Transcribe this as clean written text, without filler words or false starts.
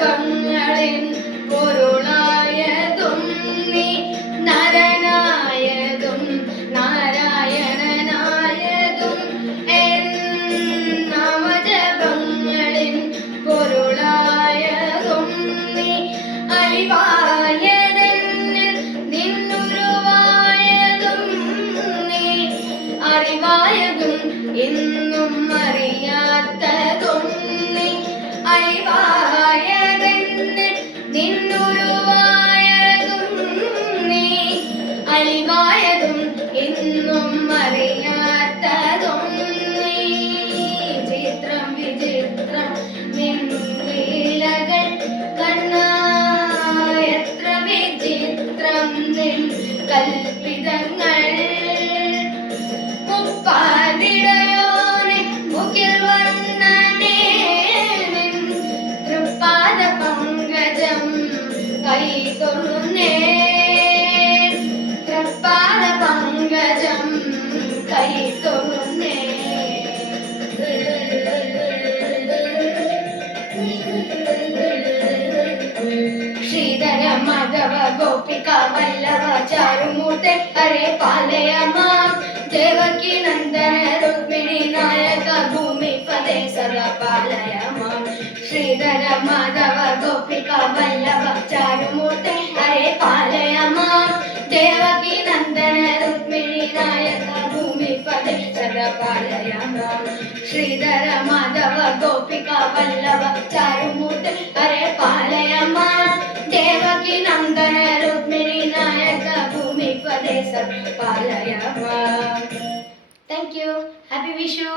ജപങ്ങളിൻ പൊരുളായതും നീ നരനായതും നാരായണനായതും എൻ നാമജപങ്ങളിൻ പൊരുളായതും നീ അലിവായതെന്നിൽ നിന്നുരുവായതും നീ അറിവായതും എന്നും അറിയാത്തതും നീ അലിവായതെന്നിൽ നിന്നുരുവായതും നീ അലിവായതും എന്നും അറിയാത്തതും നീ ചിത്രം വിചിത്രം നിൻലീലകൾ കണ്ണാ എത്ര വിചിത്രം നിൻ കൽപ്പിതങ്ങൾ മുപ്പാതിടയോനെ മുകിൽ വർണ്ണനേ നിൻ തൃപ്പാദ പങ്കജം കൈ തൊഴുന്നേ തൃപ്പാദ പങ്കജം കൈ തൊഴുന്നേ ശ്രീധര മാധവ ഗോപിക വല്ലഭ ചാരുമൂർത്തെ ഹരേ പാലയ മാം ദേവകി നന്ദന രുക്മിണി നായക ഭൂമി പദേ സദാ പാലയ മാം ശ്രീധര മാധവ ഗോപിക വല്ലഭ ചാരുമൂർത്തെ ഹരേ പാലയ മാം ദേവകി നന്ദന രുക്മിണി നായക ഭൂമി പദേ സദാ പാലയ മാം ശ്രീധര മാധവ ഗോപിക വല്ലഭ ചാരുമൂർത്തെ ഹരേ പാലയ മാം ദേവകി നന്ദന രുക്മിണി നായക ഭൂമി പദേ സദാ പാലയ മാം. Thank you. Happy Vishu.